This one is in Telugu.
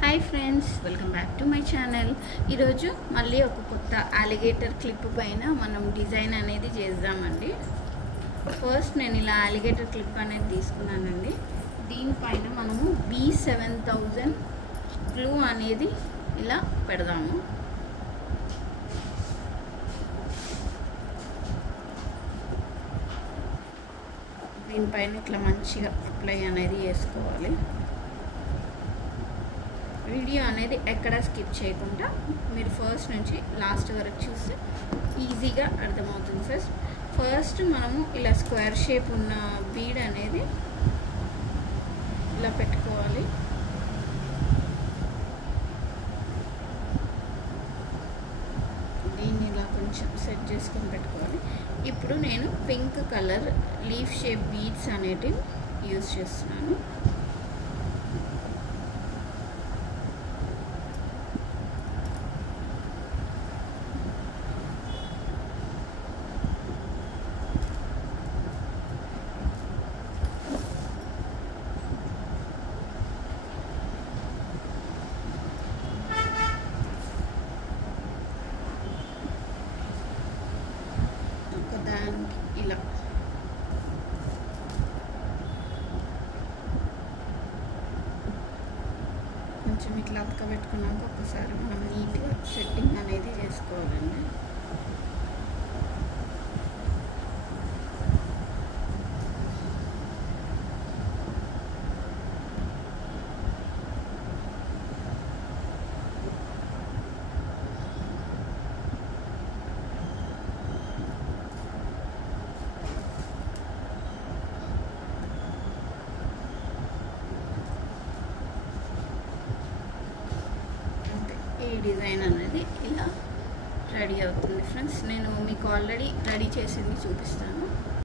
Hi friends, welcome back to my channel. ఈరోజు మళ్ళీ ఒక కొత్త అలిగేటర్ క్లిప్ పైన మనం డిజైన్ అనేది చేద్దామండి. ఫస్ట్ నేను ఇలా అలిగేటర్ క్లిప్ అనేది తీసుకున్నానండి. దీనిపైన మనము B7000 గ్లూ అనేది ఇలా పెడదాము. దీనిపైన ఇట్లా మంచిగా అప్లై అనేది చేసుకోవాలి. వీడియో అనేది ఎక్కడ స్కిప్ చేయకుండా మీరు ఫస్ట్ నుంచి లాస్ట్ వరకు చూస్తే ఈజీగా అర్థమవుతుంది. ఫస్ట్ మనము ఇలా స్క్వేర్ షేప్ ఉన్న బీడ్ అనేది ఇలా పెట్టుకోవాలి. దీన్ని ఇలా కొంచెం సెట్ చేసుకొని పెట్టుకోవాలి. ఇప్పుడు నేను pink colour leaf shape beads అనేటివి యూజ్ చేస్తున్నాను. దానికి ఇలా కొంచెం ఇట్లా అతకబెట్టుకున్నాక ఒకసారి మనం నీట్గా సెట్టింగ్ అనేది చేసుకోవాలండి. ఈ డిజైన్ అనేది ఇలా రెడీ అవుతుంది ఫ్రెండ్స్. నేను మీకు ఆల్రెడీ రెడీ చేసింది చూపిస్తాను.